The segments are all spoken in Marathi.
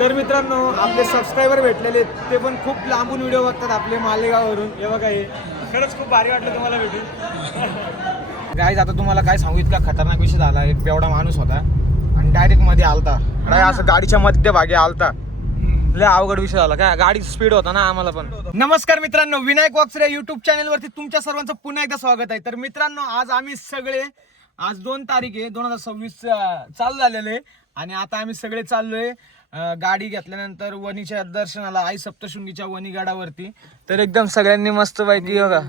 तर मित्रांनो आपले सबस्क्रायबर भेटलेले ते पण खूप लांबून व्हिडिओ बघतात आपले मालेगाववरून. हे बघा हे खरंच खूप भारी वाटलं तुम्हाला भेटून. गाईज आता तुम्हाला काय सांगू, इतका खतरनाक विषय झाला. एक बेवडा माणूस होता आणि डायरेक्ट मध्ये आलता, असं गाडीच्या मध्यभागी आलता. लय अवघड विषय झाला. काय गाडी स्पीड होता ना आम्हाला पण. नमस्कार मित्रांनो, विनायक वक्सरे युट्यूब चॅनल वरती तुमच्या सर्वांचं पुन्हा एकदा स्वागत आहे. तर मित्रांनो आज आम्ही सगळे, आज 2 तारीख आहे 2026 चालू झालेले आणि आता आम्ही सगळे चाललोय गाडी घेतल्यानंतर वणीच्या दर्शनाला, आई सप्तशृंगीच्या वणी गडावरती. तर एकदम सगळ्यांनी मस्त पैकी बघा.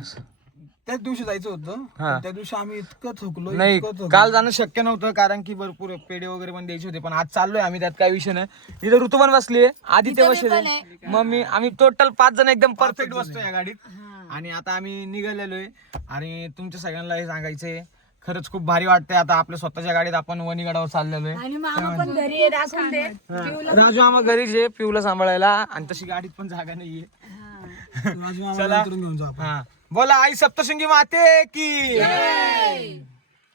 त्याच दिवशी जायचं होतं, त्या दिवशी आम्ही इतकं थकलो. नाही, काल जाणं शक्य नव्हतं कारण की भरपूर पेढे वगैरे पण द्यायचे होते. पण आज चाललोय आम्ही, त्यात काही विषय नाही. इथं ऋतू पण बसली, आदित्य बसले, मम्मी, आम्ही टोटल 5 जण एकदम परफेक्ट बसतो या गाडीत. आणि आता आम्ही निघालेलोय आणि तुमच्या सगळ्यांना हे सांगायचंय, खरंच खूप भारी वाटतंय. आता आपल्या स्वतःच्या गाडीत आपण वणीगडावर चाललेलो आहे. राजू आम्हा घरीच आहे पिऊला सांभाळायला, आणि तशी गाडीत पण जागा नाहीये. चला घेऊन जा. हा, बोला आई सप्तशृंगी माते की.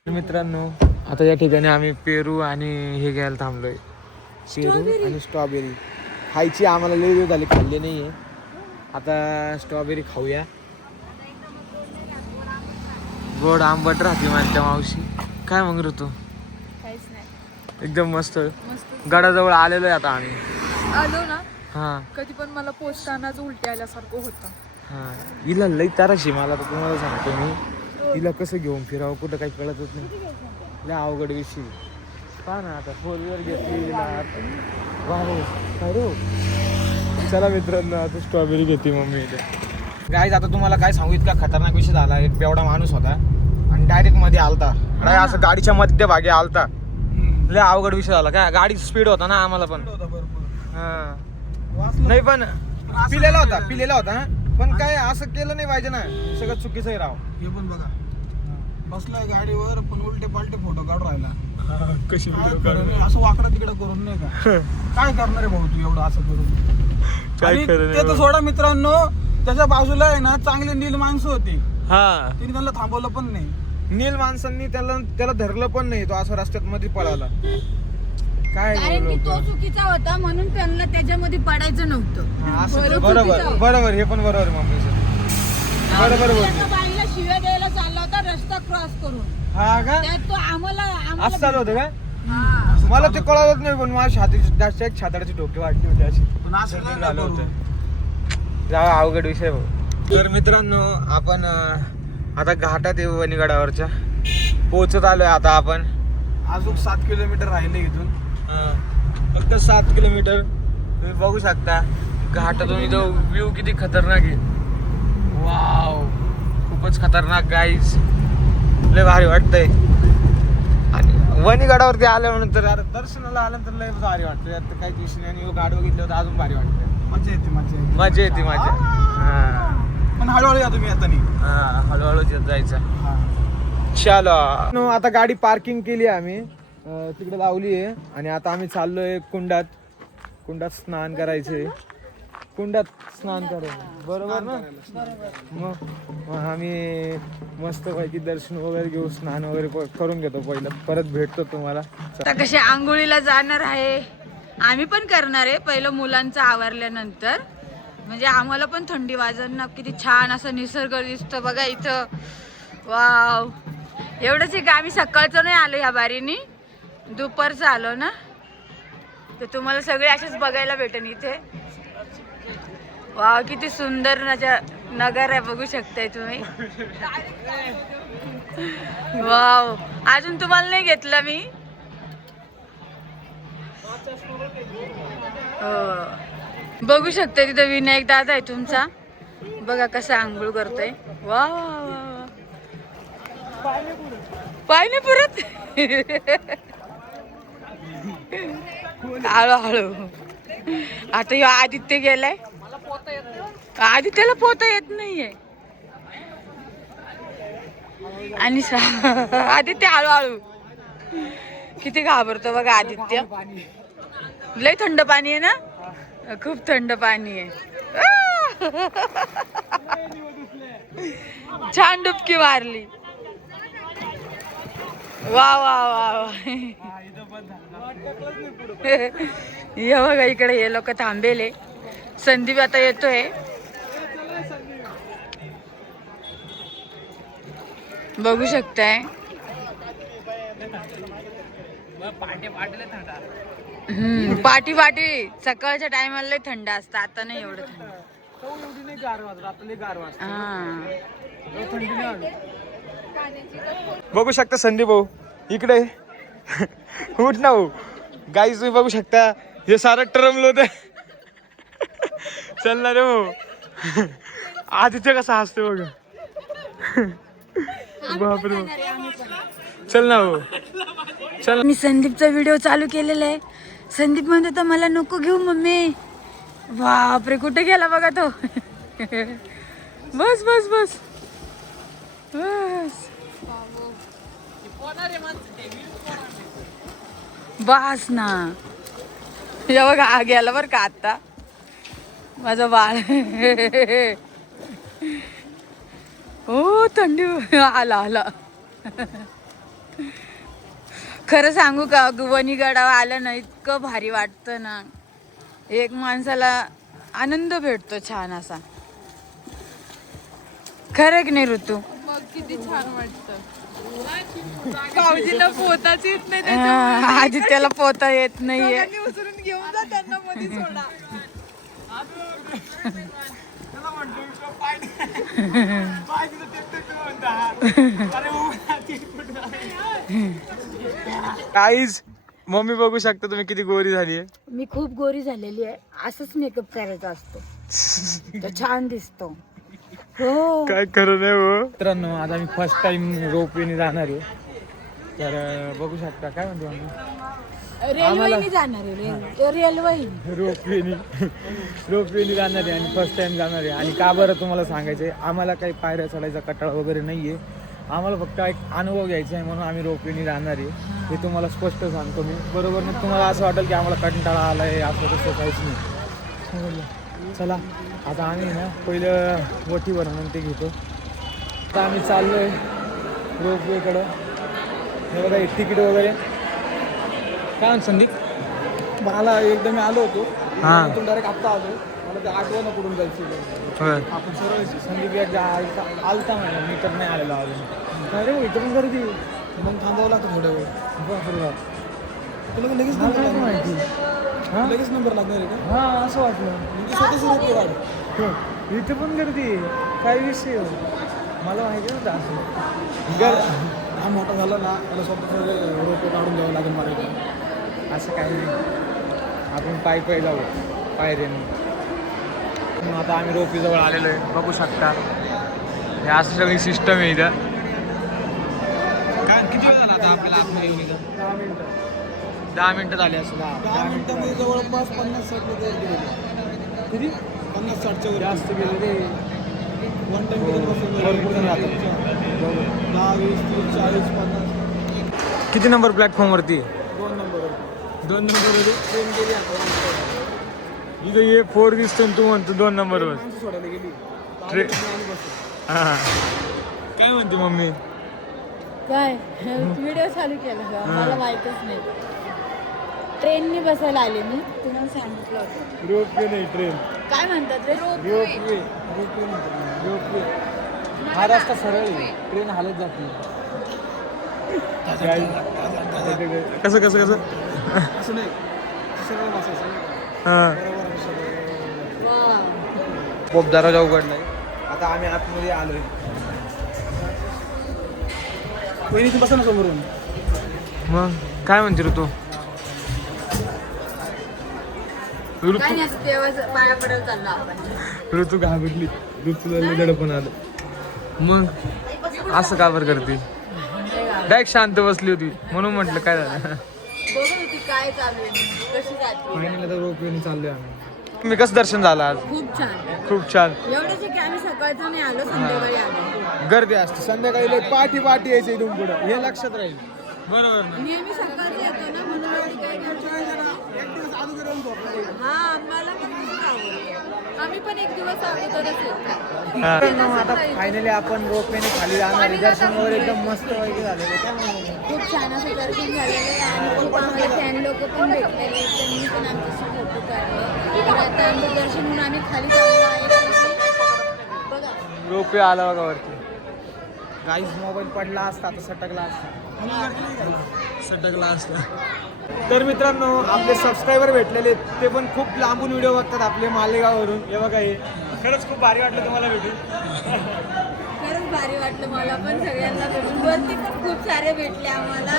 मित्रांनो आता या ठिकाणी आम्ही पेरू आणि हे घ्यायला थांबलोय, पेरू आणि स्ट्रॉबेरी खायची. आम्हाला लई दिवस झाली खाल्ली नाहीये, आता स्ट्रॉबेरी खाऊया. गोड आंबट राहते माझ्या मावशी. काय मग ऋतू? काहीच नाही, एकदम मस्त. गडाजवळ आलेलो आहे आता आम्ही. आलो ना. हा कधी पण मला पोचतानाच उलटी आल्यासारखं होतं. हा, हिला लई ताराशी. मला तर तुम्हाला सांगतो मी, हिला कसं घेऊन फिरावं कुठं काही कळतच नाही. लय अवघड विषय. पहा ना आता 4 व्हीलर घेतली. चला मित्रांनो आता स्ट्रॉबेरी घेते मम्मी इथे. गाईज आता तुम्हाला काय सांगू, इतका खतरनाक विषय झाला. एक बेवडा माणूस होता आणि डायरेक्ट मध्ये आलता, असं गाडीच्या मध्यभागी आलता. लय अवघड विषय झाला. काय गाडी स्पीड होता ना आम्हाला पण. हा नाही, पण पिलेला होता ना. पण काय असं केलं नाही पाहिजे ना, सगळं चुकीचं आहे राव. हे पण बघा, बसलाय गाडीवर पण उलटे पालटे फोटो काढून राहिला. कशी असं वाकडं तिकडं करून नाही का? काय करणार आहे भाऊ तू एवढं असं करून? आणि ते तर सोडा मित्रांनो, त्याच्या बाजूला आहे ना चांगले नील माणसं होती. हा, तिने त्यांना थांबवलं पण नाही. नील माणसांनी त्याला धरलं पण नाही. तो असं रस्त्यात मध्ये पळाला. काय कारण की तो चुकीचा होता म्हणून त्यांना त्याच्यामध्ये पडायचं नव्हतं. बरोबर हे पण बरोबर मम्मीचं. बरोबर एका बाईला शिव्या द्यायला चालला होता रस्ता क्रॉस करून. हा का, त्यात तो आम्हाला असं चालू होतं का? मला ते कळलंच नाही. पण माझ्या छाताची डोके वाटली होती अशी. पण असं नाही झालं करू. होतं. जावा, अवघड विषय भाऊ. तर मित्रांनो आपण आता घाटात येऊ, वणीगडावरच्या पोहोचत आलोय आता आपण. अजून 7 किलोमीटर राहिले इथून. फक्त 7 किलोमीटर. तुम्ही बघू शकता घाटातून इथं व्ह्यू किती खतरनाक आहे. वाव, खूपच खतरनाक गाईज. लय भारी वाटतंय. आणि वणीगडावरती आल्यानंतर आता दर्शनाला आल्यानंतर लय भारी वाटतं. आता काही दिवशी नाही, आणि गाडी बघितलं होतं अजून भारी वाटतं. मजा येते मजा येते. पण हळूहळू या तुम्ही आता. हळूहळू जायचं. चलो आता गाडी पार्किंग केली आम्ही, तिकडे लावली आहे. आणि आता आम्ही चाललोय कुंडात स्नान करायचंय. कुंडात स्नान करायचं बरोबर ना? मग आम्ही मस्त पैकी दर्शन वगैरे घेऊ, स्नान वगैरे करून घेतो पहिलं, परत भेटतो तुम्हाला. आता कसे आंघोळीला जाणार आहे, आम्ही पण करणार आहे पहिलं मुलांचं आवरल्यानंतर. म्हणजे आम्हाला पण थंडी वाजत ना. किती छान असं निसर्ग दिसतो बघा इथं. वाव, एवढंच आहे की आम्ही सकाळचं नाही आलो ह्या बारीनी, दुपारचं आलो ना. तर तुम्हाला सगळे असेच बघायला भेटेल इथे. वाव, किती सुंदर नगर आहे, बघू शकताय तुम्ही. वाव, अजून तुम्हाला नाही घेतलं मी. हो, बघू शकता तिथं विनायक दादा आहे तुमचा. बघा कसा आंघोळ करतोय. वा पाय नाही पुरत. हळूहळू. आता ह्यो आदित्य गेलाय. आदित्यला पोहता येत नाहीये. आणि आदित्य हळूहळू. किती घाबरतो बघा आदित्य. लय थंड पाणी आहे ना, खूप थंड पाणी आहे. छान डुबकी मारली. वा वा वा वा. हे बघा इकडे हे लोक थांबेले. संदीप आता येतोय. बघू शकताय. पाटी सकाळच्या टायमाला लय थंड असतं, आता नाही एवढं थंड. बघू शकता संदीप भाऊ इकडे. उठ ना भाऊ. गाईज तुम्ही बघू शकता हे सारं टरमलं होतं. चल ना रे भाऊ. आदित्य कसा हसते बघ. बापरे. चल ना भाऊ चल. मी संदीपचा व्हिडिओ चालू केलेला आहे. संदीप म्हणत होता मला नको घेऊ मम्मी. बापरे कुठे गेला बघा तो. बस बस बस बस बस ना. या बघा हा गेला बरं का आता माझा बाळ. हो थंडी आला आला. खरं सांगू का वणीगडावर आलं ना इतकं भारी वाटतं ना. एक माणसाला आनंद भेटतो छान असा. खरं की नाही ऋतू? मग किती छान वाटतं. भाऊजीला पोहताच येत नाही. आदित्याला पोहता येत नाहीये. दोघांनी उचलून घेऊन जा त्यांना मध्ये सोडा. गाईज मम्मी बघू शकता तुम्ही किती गोरी झाली आहे. मी खूप गोरी झालेली आहे. असंच मेकअप करायचा असतो तर छान दिसतो. हो काय खरं नाही हो. मित्रांनो आता मी फर्स्ट टाइम रोपवेने जाणार आहे. तर बघू शकता काय म्हणतो आम्ही रेल्वेने जाणार आहे. रेल्वे रोपवेने जाणार आहे आणि फर्स्ट टाइम जाणार आहे. आणि का बरं तुम्हाला सांगायचं आहे आम्हाला काही पायऱ्या चढायचा कटाळा वगैरे नाही आहे. आम्हाला फक्त एक अनुभव घ्यायचा आहे म्हणून आम्ही रोपवेने जाणार आहे. हे तुम्हाला स्पष्ट सांगतो मी. बरोबर ना. तुम्हाला असं वाटेल की आम्हाला कंटाळा आला आहे असं तसं काहीच नाही. चला आता आम्ही ना पहिलं वटीवर म्हणून ते घेतो. आता आम्ही चाललो आहे रोपवेकडं. हे बघा हे तिकीट वगैरे काय म्हणतो संदीप. मला एकदा मी आलो होतो. हां डायरेक्ट आत्ता आलो. मला ते आठवण कुठून जायचं. आपण सरळ संदीप एकदा आलता म्हणा. मी तर नाही आलेलो अजून. काय रे इथं पण गर्दी. मग थांबावं लागतं थोड्या वेळ. तुला लगेच मला नंबर काय लागणार माहिती. आहे? लगेच नंबर लागणार आहे का? हां असं वाटलं. म्हणजे स्वतःच रोपे काढ. इथं पण गर्दी आहे. काय विषय हो. मला माहिती नव्हतं असं. हा मोठा झाला ना त्याला स्वतःच रोपे काढून द्यावं लागेल मला. असं काही नाही. आपण पायी जाऊ पायऱ्याने. मग आता आम्ही रोपीजवळ आलेलो आहे. बघू शकता हे असं सगळी सिस्टम आहे इथं. काय किती वेळ झाला आता आपल्याला आतमध्ये येऊन इथं? 10 मिनिटं झाली असं. 10 मिनिटामध्ये जवळपास 50-60 लोक गेले. किती 50-60च्या वर जास्त गेले रे. वन टाइम भरपूर जण राहतात. 10, 20, 30, 40, 50. किती नंबर प्लॅटफॉर्मवरती? 2 नंबर 2 नंबरवरती. ट्रेन गेली आता. इथं ये 4 दिसतो तू म्हणतो 2 नंबरवर. माणसं सोडायला गेली. ट्रेन हां काय म्हणते मम्मी. काय व्हिडिओ चालू केला का मला माहितच नाही. ट्रेननी बसायला आले मी तुम्हाला सांगितलं होतं. रोपवे नाही ट्रेन. काय म्हणतात रे? रोपवे. रोपवे हा रस्ता सरळ आहे. ट्रेन हालत जाते. कसं कसं कसं असं नाही सरळ बसायचं. हां खूप दरवाजा उघडलाय. आता आम्ही आतमध्ये आलोय. वहिनी बसा ना समोरून. मग काय म्हणते ऋतू. काय नाही असं देवाचं पाया पडायला चाललो आपण. ऋतू घाबरली. ऋतूला लय दडपण आलं. मग असं का बरं करते. डायरेक्ट शांत बसली होती म्हणून म्हटलं काय झालं. बघत होती काय चालू आहे कशी जाते. महिन्याला तर रोपवेने चाललोय आम्ही. तुम्ही कसं दर्शन झालं आज. खूप छान. खूप छान. एवढंच की आम्ही सकाळचं नाही आलो संध्याकाळी आलो. गर्दी असते संध्याकाळी लय पाठी यायचं इथून पुढं हे लक्षात राहील. बरोबर ना. नेहमी सकाळचं येतो ना म्हणून आम्ही काय करतो. एक दिवस अगोदर येऊन झोपला. हा मला पण खूप आवडतं. आम्ही पण एक दिवस अगोदरच येतो. मित्रांनो, आता फायनली आपण रोपवेने खाली जाणार आहे. दर्शन वगैरे एकदम मस्त वगैरे झालेलं आहे. त्यामुळे खूप छान असं दर्शन झालेलं आहे आणि खूप आम्हाला फॅन लोक पण भेटलेले आहेत. त्यांनी पण आमच्याशी फोटो काढले. तर आता आमचं दर्शन म्हणून आम्ही खाली चाललो आहे. बघा रोपवे आला बघा वरती. गाईज मोबाईल पडला असता तर सटकला असता. तर मित्रांनो, आपले सबस्क्रायबर भेटलेले आहेत. ते पण खूप लांबून व्हिडिओ बघतात आपले मालेगाववरून. हे बघा, हे खरंच खूप भारी वाटलं तुम्हाला भेटून. खरंच भारी वाटलं मला पण सगळ्यांना भेटून. वरती पण खूप सारे भेटले आम्हाला.